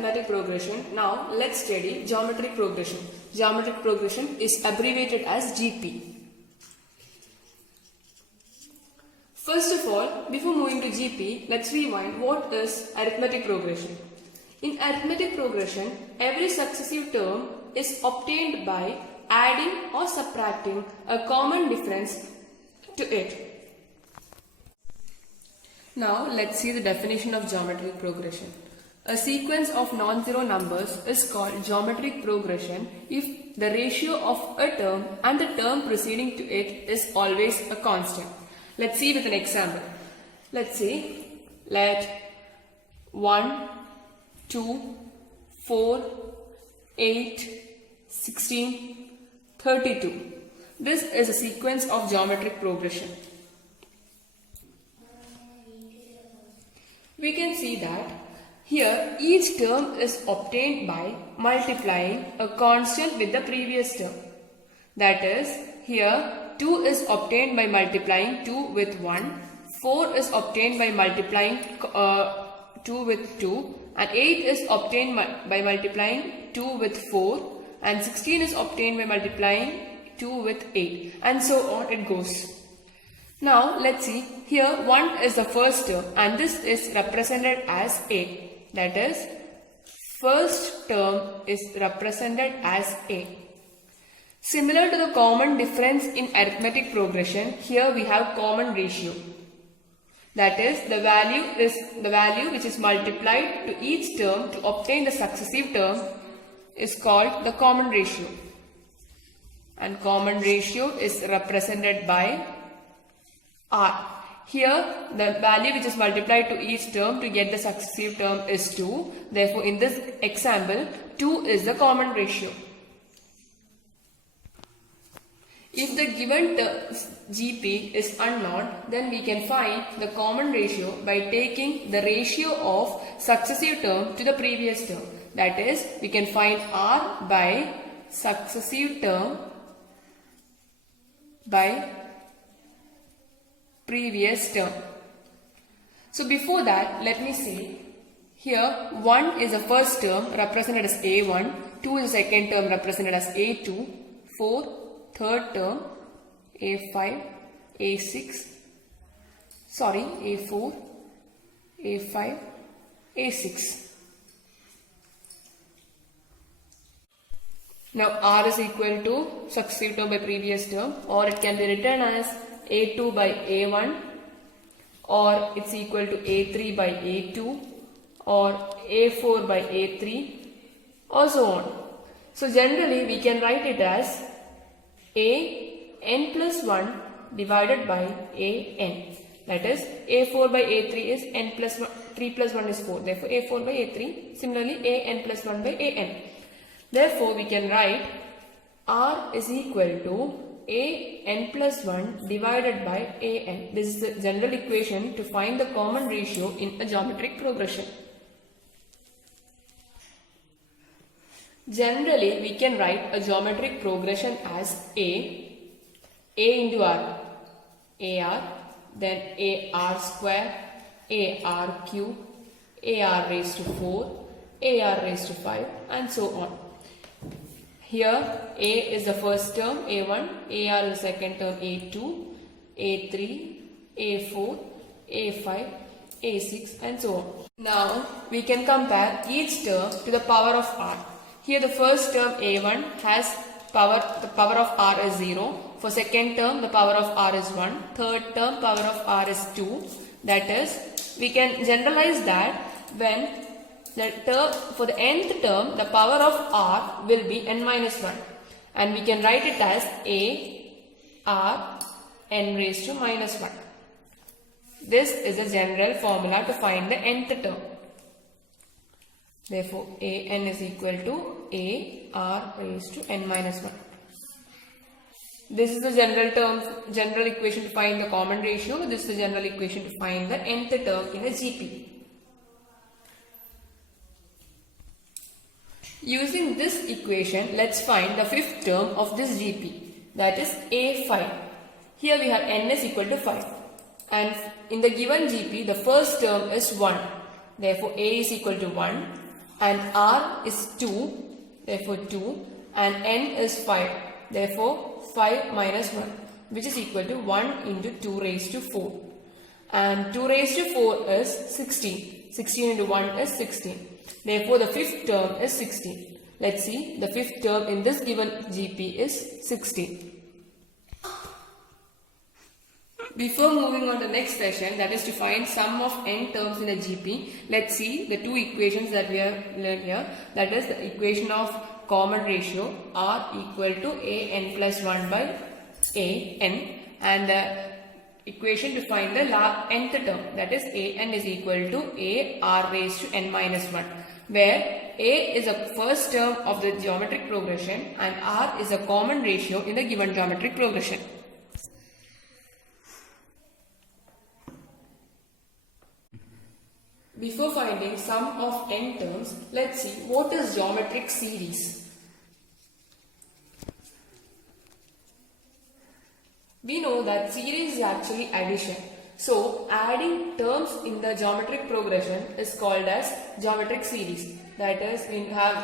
arithmetic progression. Now let's study geometric progression. Geometric progression is abbreviated as GP. First of all, before moving to GP, let's rewind what is arithmetic progression. In arithmetic progression, every successive term is obtained by adding or subtracting a common difference to it. Now let's see the definition of geometric progression. A sequence of non-zero numbers is called geometric progression if the ratio of a term and the term preceding to it is always a constant. Let's see with an example. Let's say let 1, 2, 4, 8, 16, 32. This is a sequence of geometric progression. We can see that here each term is obtained by multiplying a constant with the previous term. That is, here 2 is obtained by multiplying 2 with 1, 4 is obtained by multiplying 2 with 2, and 8 is obtained by multiplying 2 with 4, and 16 is obtained by multiplying 2 with 8, and so on it goes. Now let's see, here 1 is the first term and this is represented as A. That is, first term is represented as A. Similar to the common difference in arithmetic progression, here we have common ratio. That is, the value which is multiplied to each term to obtain the successive term is called the common ratio. And common ratio is represented by R. Here the value which is multiplied to each term to get the successive term is 2. Therefore, in this example, 2 is the common ratio. If the given GP is unknown, then we can find the common ratio by taking the ratio of successive term to the previous term. That is, we can find R by successive term by previous term. So before that, let me see. Here 1 is the first term represented as A1, 2 is the second term represented as A2, 4 third term A5, A6, A4, A5, A6. Now R is equal to successive term by previous term, or it can be written as A2 by A1, or it's equal to A3 by A2, or A4 by A3, or so on. So generally we can write it as n plus 1 divided by an. That is, A4 by A3 is n plus 1, 3 plus 1 is 4. Therefore, A4 by A3. Similarly, an plus 1 by an. Therefore, we can write R is equal to an plus 1 divided by an. This is the general equation to find the common ratio in a geometric progression. Generally, we can write a geometric progression as A into R, AR, then AR square, AR cube, AR raised to 4, AR raised to 5, and so on. Here, A is the first term, A1, AR is the second term, A2, A3, A4, A5, A6, and so on. Now, we can compare each term to the power of R. Here the first term A1 has the power of R is 0. For second term, the power of R is 1. Third term, power of R is 2. That is, we can generalize that when for the nth term, the power of R will be n minus 1. And we can write it as R n raised to minus 1. This is a general formula to find the nth term. Therefore, an is equal to R raised to n minus 1. This is the general equation to find the common ratio. This is the general equation to find the nth term in a GP. Using this equation, let's find the fifth term of this GP, that is A5. Here we have n is equal to 5. And in the given GP, the first term is 1. Therefore, A is equal to 1. and r is 2, therefore 2, and n is 5, therefore 5 minus 1, which is equal to 1 into 2 raised to 4. And 2 raised to 4 is 16. 16 into 1 is 16. Therefore, the fifth term is 16. Let's see, the fifth term in this given GP is 16. Before moving on to the next session, that is to find sum of n terms in a GP, let's see the two equations that we have learned here. That is the equation of common ratio r equal to a n plus 1 by a n, and the equation to find the nth term, that is a n is equal to a r raised to n minus 1, where a is a first term of the geometric progression and r is a common ratio in the given geometric progression. Before finding sum of n terms, let's see what is geometric series. We know that series is actually addition. So, adding terms in the geometric progression is called as geometric series. That is, we have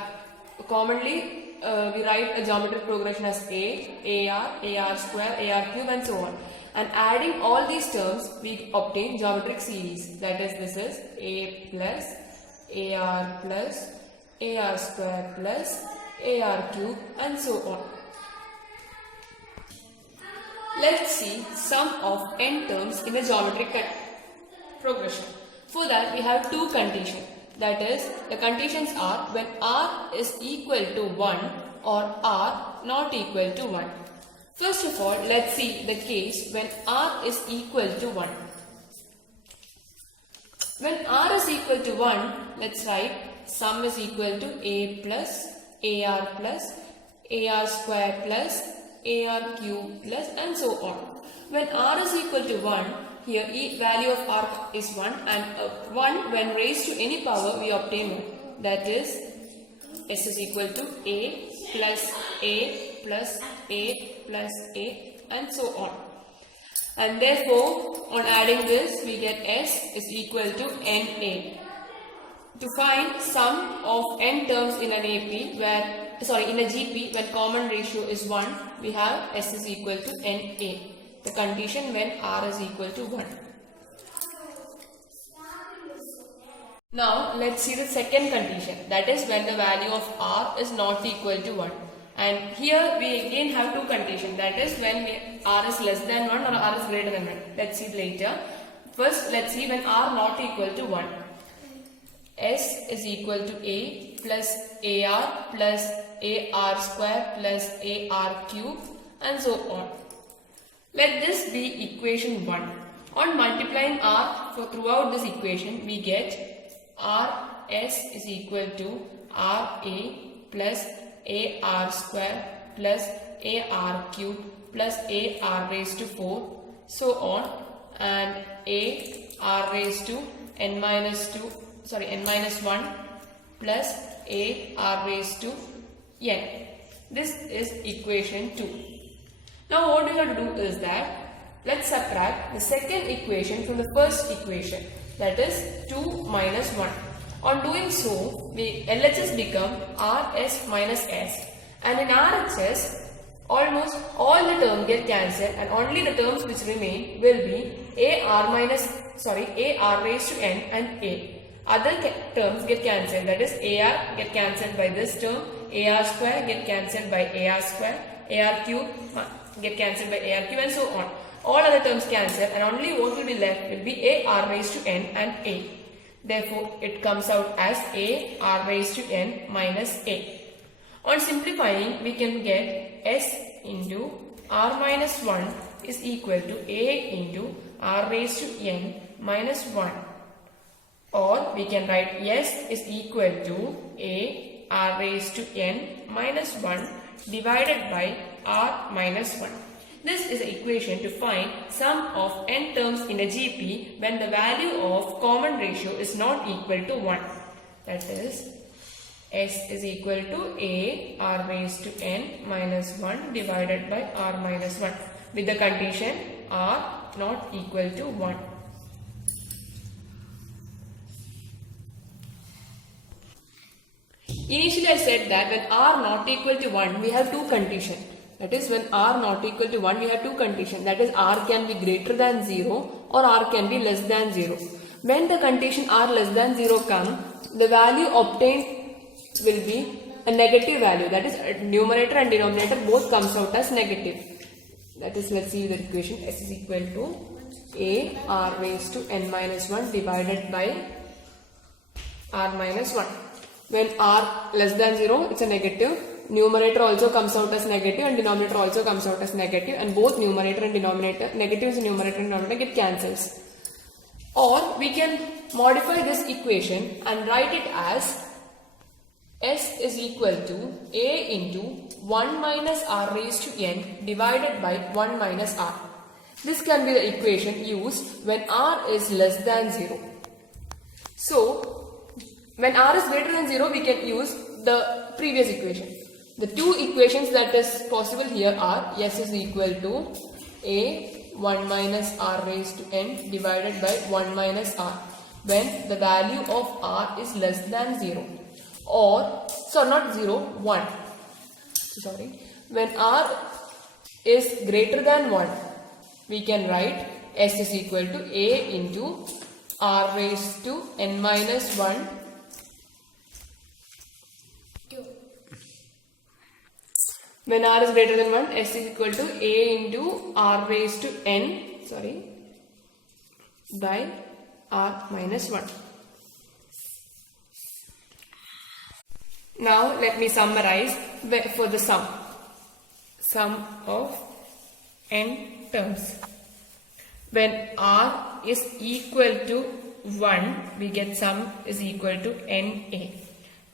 commonly we write a geometric progression as a, ar square, ar cube, and so on. And adding all these terms, we obtain geometric series. That is, this is a plus, ar square plus, ar cube, and so on. Let's see sum of n terms in a geometric progression. For that, we have two conditions. That is, the conditions are when r is equal to 1 or r not equal to 1. First of all, let's see the case when r is equal to 1. When r is equal to 1, let's write sum is equal to a plus, ar square plus, ar cube plus, and so on. When r is equal to 1, here value of r is 1, and 1 when raised to any power we obtain 1. That is, s is equal to a plus a plus a plus a, and so on. And therefore, on adding this, we get s is equal to na. To find sum of n terms in an AP, in a GP, when common ratio is 1, we have s is equal to na. The condition when r is equal to 1. Now, let's see the second condition. That is when the value of r is not equal to 1. And here we again have two conditions. That is when r is less than 1 or r is greater than 1. Let's see later. First, let's see when r not equal to 1. S is equal to a plus ar square plus ar cube, and so on. Let this be equation 1. On multiplying r throughout this equation, we get rs is equal to ra plus ar square plus ar cube plus ar raised to 4, so on, and r raised to n minus 1 plus ar raised to n. This is equation 2. Now what we have to do is that let's subtract the second equation from the first equation, that is 2 minus 1. On doing so, LHS become rs minus s, and in RHS almost all the terms get cancelled and only the terms which remain will be ar raised to n and a. Other terms get cancelled, that is ar get cancelled by this term, ar square get cancelled by ar square, ar cube get cancelled by ar cube, and so on. All other terms cancel and only what will be left will be ar raised to n and a. Therefore, it comes out as ar raised to n minus a. On simplifying, we can get s into r minus 1 is equal to a into r raised to n minus 1. Or we can write s is equal to a r raised to n minus 1 divided by r minus 1. This is the equation to find sum of n terms in a GP when the value of common ratio is not equal to 1. That is, s is equal to a r raised to n minus 1 divided by r minus 1 with the condition r not equal to 1. Initially I said that when r not equal to 1, we have two conditions. That is, when r not equal to 1, we have two conditions. That is, r can be greater than 0 or r can be less than 0. When the condition r less than 0 comes, the value obtained will be a negative value. That is, numerator and denominator both comes out as negative. That is, let's see the equation. S is equal to a r raised to n minus 1 divided by r minus 1. When r less than 0, it's a negative. Numerator also comes out as negative and denominator also comes out as negative, and both numerator and denominator, negatives in numerator and denominator get cancels. Or we can modify this equation and write it as S is equal to a into 1 minus r raised to n divided by 1 minus r. This can be the equation used when r is less than 0. So, when r is greater than 0, we can use the previous equation. The two equations that is possible here are S is equal to a 1 minus r raised to n divided by 1 minus r when the value of r is less than 0, or not 0, 1. When r is greater than 1, we can write S is equal to a into r raised to n minus 1 when r is greater than 1, S is equal to a into r raised to n by r minus 1. Now let me summarize for the sum of n terms. When r is equal to 1, we get sum is equal to na.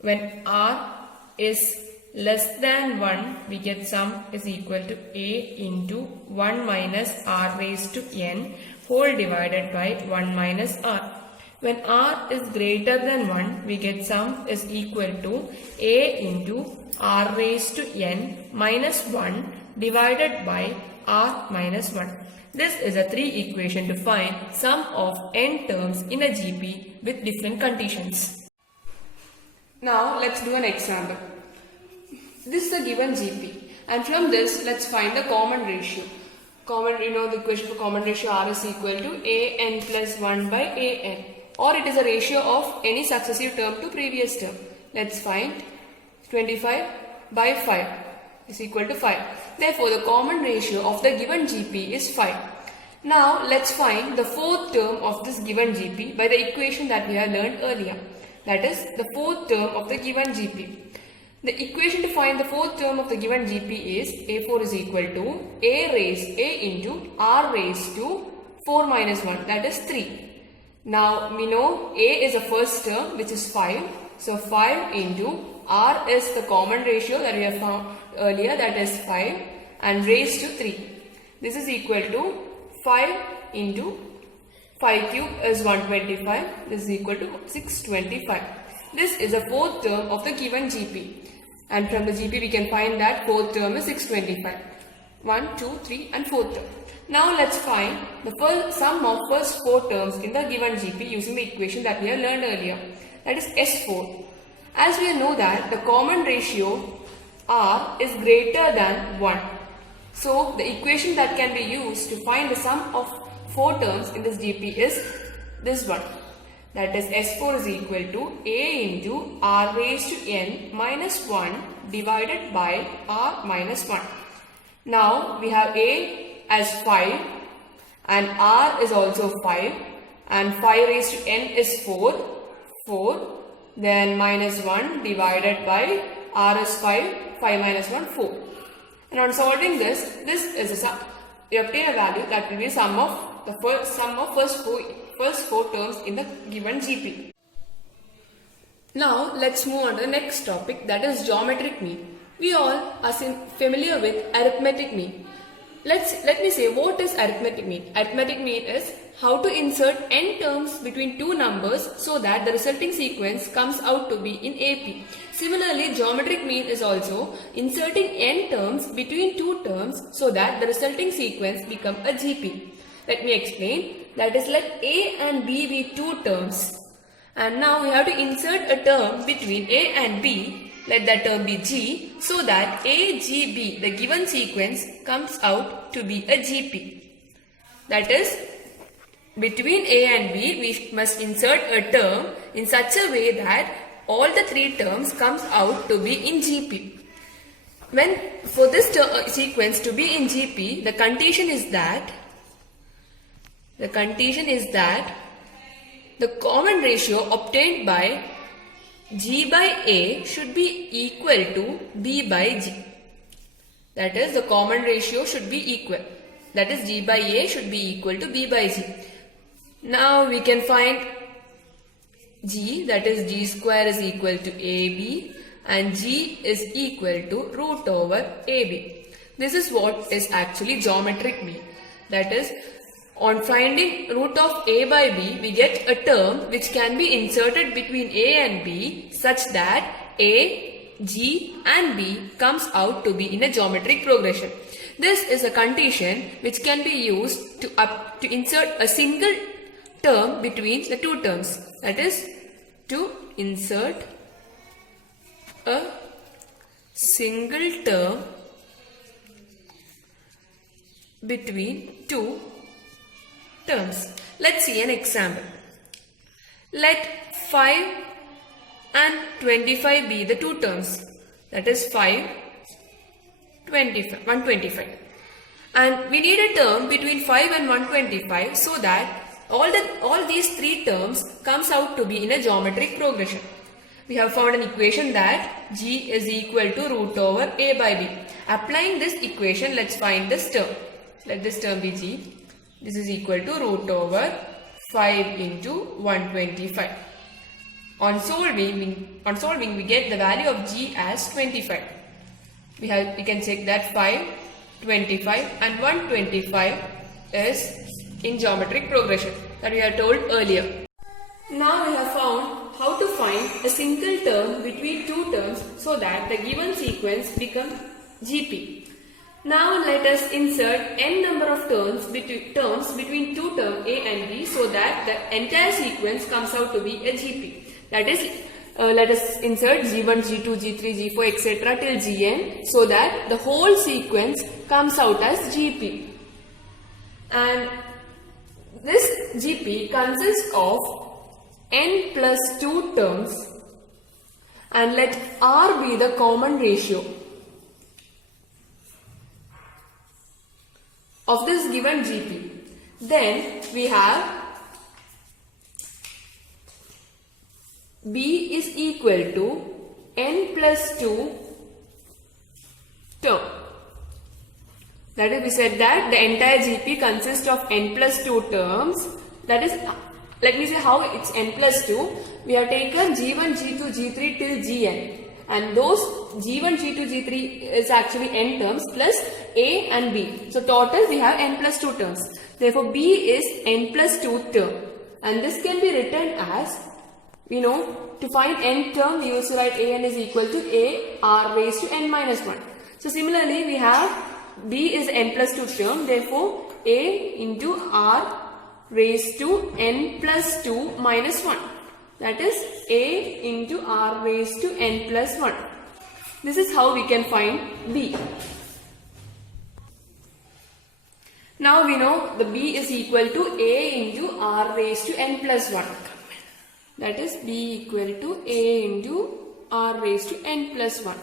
When r is less than 1, we get sum is equal to a into 1 minus r raised to n whole divided by 1 minus r. When r is greater than 1, we get sum is equal to a into r raised to n minus 1 divided by r minus 1. This is a 3 equation to find sum of n terms in a GP with different conditions. Now let's do an example. This is a given GP, and from this let's find the common ratio. The equation for common ratio r is equal to a n plus 1 by a n, or it is a ratio of any successive term to previous term. Let's find 25 by 5 is equal to 5. Therefore, the common ratio of the given GP is 5. Now let's find the fourth term of this given GP by the equation that we have learned earlier. That is the fourth term of the given GP. The equation to find the fourth term of the given GP is a4 is equal to a into r raised to 4 minus 1, that is 3. Now we know a is the first term, which is 5. So 5 into r is the common ratio that we have found earlier, that is 5, and raised to 3. This is equal to 5 into 5 cube is 125. This is equal to 625. This is the fourth term of the given GP. And from the GP we can find that fourth term is 625. 1, 2, 3 and fourth term. Now let's find the sum of first 4 terms in the given GP using the equation that we have learned earlier. That is S4. As we know that the common ratio r is greater than 1. So the equation that can be used to find the sum of 4 terms in this GP is this one. That is S4 is equal to a into r raised to n minus 1 divided by r minus 1. Now we have a as 5 and r is also 5, and 5 raised to n is 4, then minus 1 divided by r is 5 minus 1, 4. And on solving this is a sum. We obtain a value that will be sum of first four terms in the given GP. Now let's move on to the next topic, that is geometric mean. We all are familiar with arithmetic mean. Let me say what is arithmetic mean. Arithmetic mean is how to insert n terms between two numbers so that the resulting sequence comes out to be in AP. Similarly, geometric mean is also inserting n terms between two terms so that the resulting sequence become a GP. Let me explain. That is, let A and B be two terms And now we have to insert a term between A and B. Let that term be G, so that A, G, B, the given sequence, comes out to be a GP. That is, between A and B, we must insert a term in such a way that all the three terms comes out to be in GP. When for this sequence to be in GP, the condition is that the common ratio obtained by G by A should be equal to B by G. That is, the common ratio should be equal. That is, G by A should be equal to B by G. Now we can find G, that is G square is equal to AB, and G is equal to root over AB. This is what is actually geometric mean. That is, on finding root of A by B, we get a term which can be inserted between A and B such that A, G and B comes out to be in a geometric progression. This is a condition which can be used to insert a single term between the two terms. That is, to insert a single term between two terms. Let's see an example. Let 5 and 25 be the two terms. That is 125. And we need a term between 5 and 125 so that all these three terms comes out to be in a geometric progression. We have found an equation that G is equal to root over A by B. Applying this equation, let's find this term. Let this term be G. This is equal to root over 5 into 125. On solving, we get the value of G as 25. We can check that 5, 25 and 125 is in geometric progression that we have told earlier. Now we have found how to find a single term between two terms so that the given sequence becomes GP. Now let us insert n number of terms between two terms A and B so that the entire sequence comes out to be a GP. That is, let us insert G1, G2, G3, G4, etc. till Gn so that the whole sequence comes out as GP. And this GP consists of n plus 2 terms, and let R be the common ratio of this given GP. Then we have B is equal to n plus 2 term. That is, we said that the entire GP consists of n plus 2 terms. That is, let me say how it's n plus 2. We have taken G1, G2, G3 till Gn. And those G1, G2, G3 is actually n terms plus A and B. So total we have n plus 2 terms. Therefore B is n plus 2 term. And this can be written as, to find n term we used to write an is equal to A r raised to n minus 1. So similarly we have B is n plus 2 term. Therefore A into r raised to n plus 2 minus 1. That is A into r raised to n plus 1. This is how we can find B. Now we know the B is equal to A into r raised to n plus 1. That is B equal to A into r raised to n plus 1.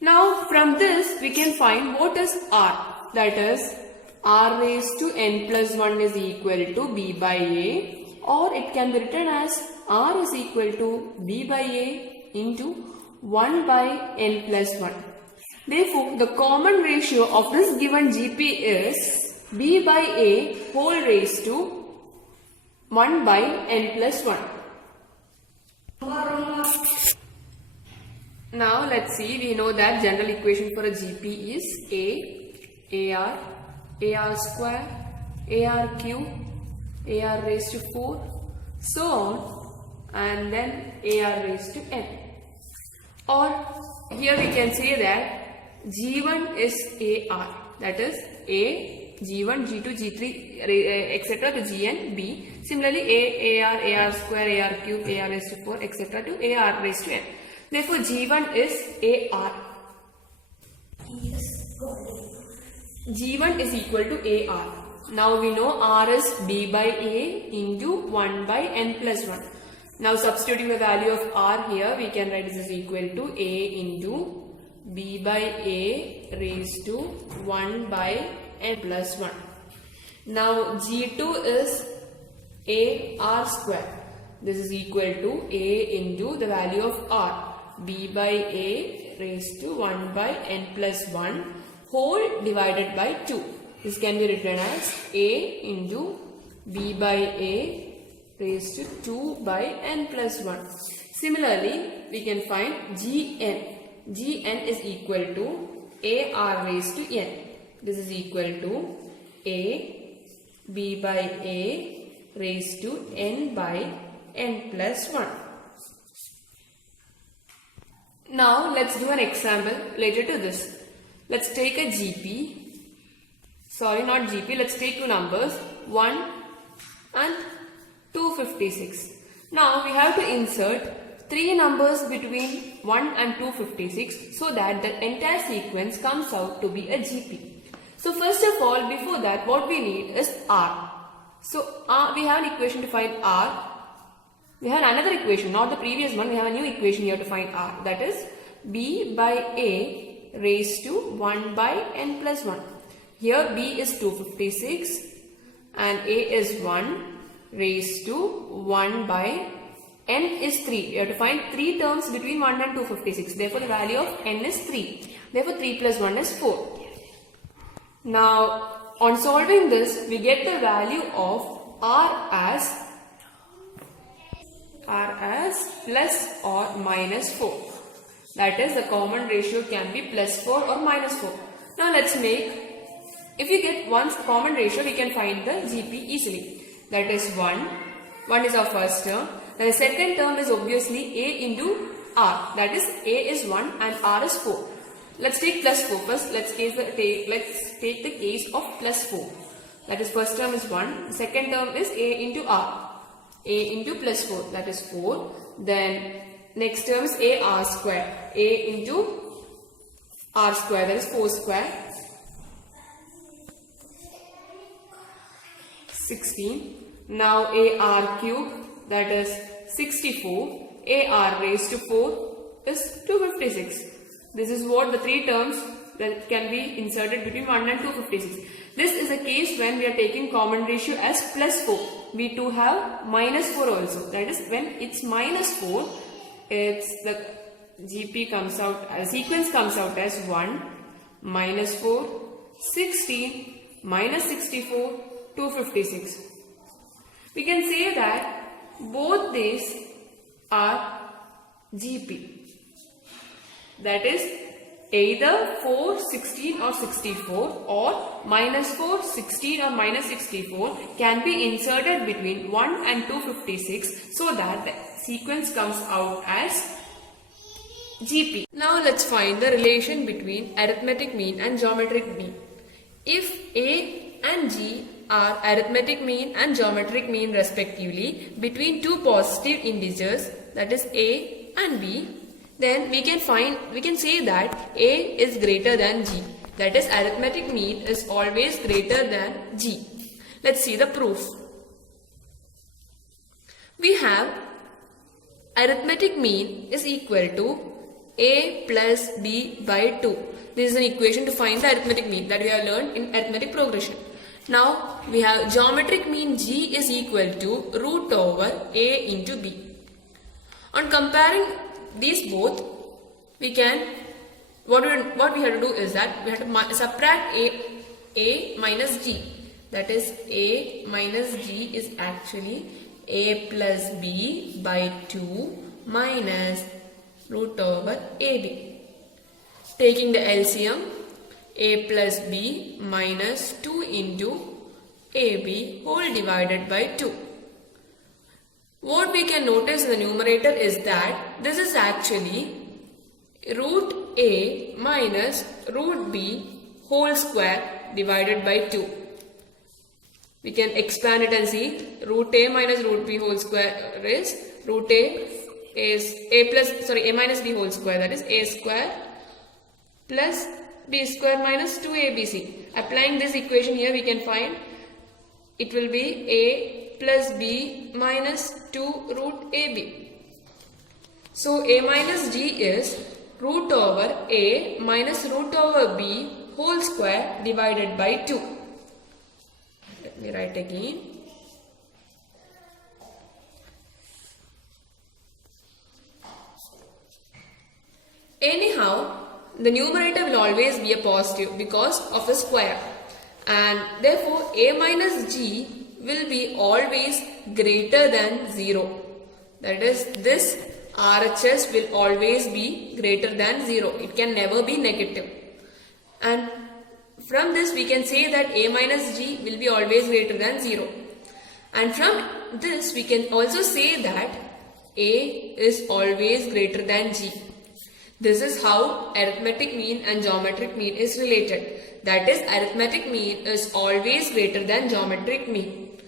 Now from this we can find what is R. That is r raised to n plus 1 is equal to B by A, or it can be written as R is equal to B by A into 1 by n plus 1. Therefore, the common ratio of this given GP is B by A whole raised to 1 by n plus 1. Now let's see, we know that general equation for a GP is AR square, AR cube, AR raised to 4, so on, and then AR raised to n. Or here we can say that G1 is AR, that is A G1, G2, G3, etc. to Gn, B. Similarly, AR, AR square, AR cube, AR raised to 4, etc. to AR raised to n. Therefore, G1 is AR. G1 is equal to AR. Now we know R is B by A into 1 by n plus 1. Now substituting the value of R here, we can write this is equal to A into B by A raised to 1 by n plus 1. Now G2 is AR square. This is equal to A into the value of R, B by A raised to 1 by n plus 1 whole divided by 2. This can be written as A into B by A raised to 2 by n plus 1. Similarly, we can find Gn. Gn is equal to AR raised to n. This is equal to A B by A raised to n by n plus 1. Now let's do an example related to this. Let's take a GP. Sorry, not GP. Let's take two numbers 1 and 256. Now we have to insert three numbers between 1 and 256 so that the entire sequence comes out to be a GP. So first of all, before that, what we need is R. So we have an equation to find R. We have another equation, not the previous one. We have a new equation here to find R. That is B by A raised to 1 by n plus 1. Here B is 256 and A is 1 raised to 1 by n is 3. We have to find three terms between 1 and 256. Therefore, the value of n is 3. Therefore, 3 plus 1 is 4. Now, on solving this, we get the value of R as plus or minus 4. That is, the common ratio can be plus 4 or minus 4. Now, let's make, if you get one common ratio, we can find the GP easily. That is 1. 1 is our first term. The second term is obviously A into R. That is, A is 1 and R is 4. Let's take plus 4 first. Let's take the case of plus 4. That is, first term is 1. Second term is A into R. A into plus 4. That is 4. Then next term is AR square. A into R square. That is 4 square. 16. Now AR cube. That is 64. AR raised to 4 is 256. This is what the three terms that can be inserted between 1 and 256. This is a case when we are taking common ratio as plus 4. We too have minus 4 also. That is, when it's minus 4, it's the GP comes out, sequence comes out as 1, minus 4, 16, minus 64, 256. We can say that both these are GP. That is either 4, 16 or 64 or minus 4, 16 or minus 64 can be inserted between 1 and 256 so that the sequence comes out as GP. Now let's find the relation between arithmetic mean and geometric mean. If A and G are arithmetic mean and geometric mean respectively between two positive integers, that is A and B, then we can say that A is greater than G. That is, arithmetic mean is always greater than G. Let's see the proof. We have arithmetic mean is equal to A plus B by 2. This is an equation to find the arithmetic mean that we have learned in arithmetic progression. Now we have geometric mean G is equal to root over A into B. On comparing these both, we can, what we have to do is that we have to subtract A minus G. That is, A minus G is actually A plus B by 2 minus root over AB. Taking the LCM, A plus B minus 2 into AB whole divided by 2. What we can notice in the numerator is that this is actually root A minus root B whole square divided by 2. we can expand it and see root a minus root b whole square is root a is a minus b whole square, that is a square plus b square minus 2abc. Applying this equation here, we can find it will be a plus b minus 2 root ab. So a minus g is root over a minus root over b whole square divided by 2. Let me write again. Anyhow, the numerator will always be a positive because of the square, and therefore a minus g will be always greater than 0. That is, this RHS will always be greater than 0. It can never be negative. And from this we can say that a minus g will be always greater than 0. And from this we can also say that a is always greater than g. This is how arithmetic mean and geometric mean is related. That is, arithmetic mean is always greater than geometric mean.